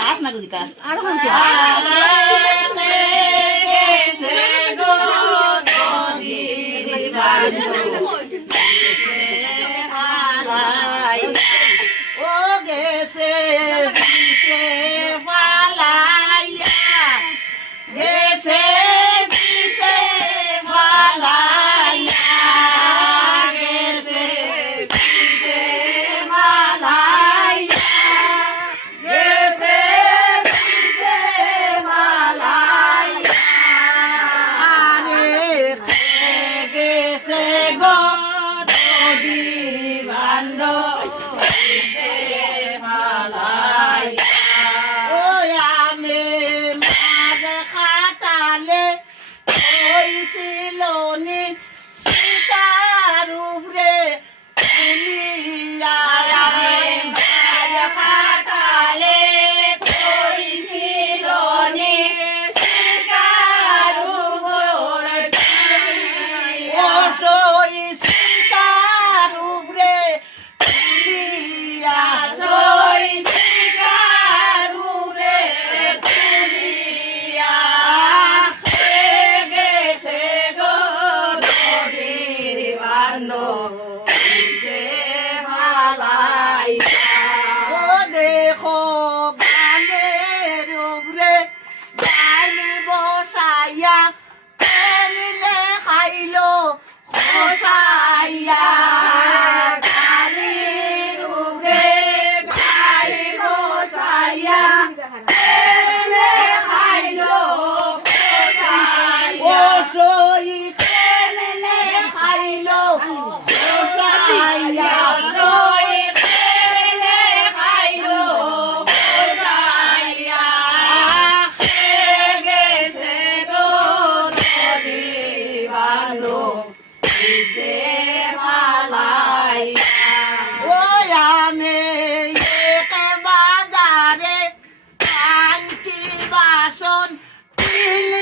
ఆసన గుదిక ఆడకుండా Yeah. really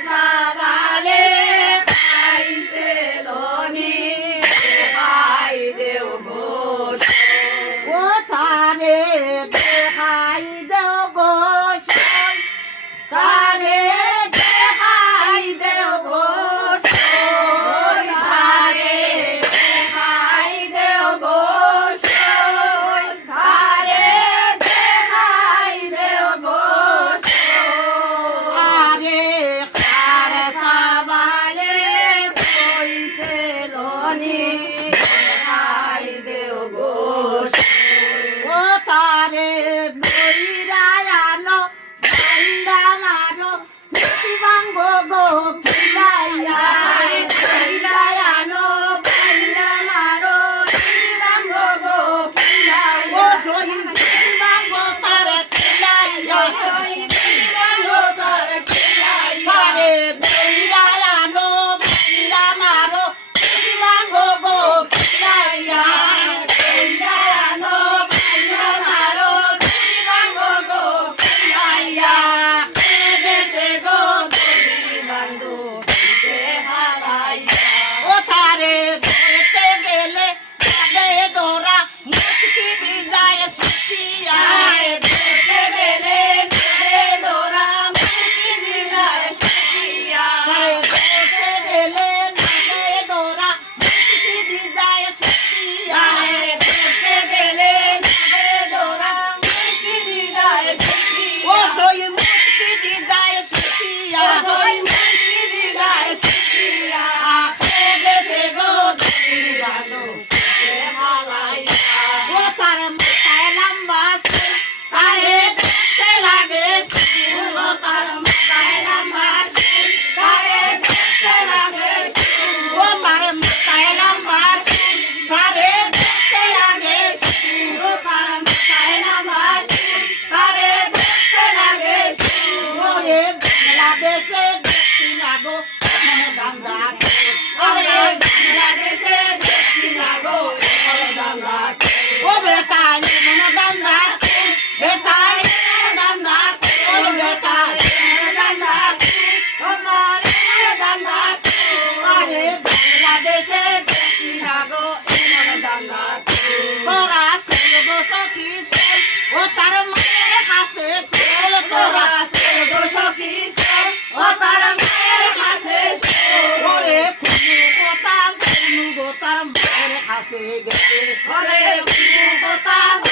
que descer. Olha eu fui botar.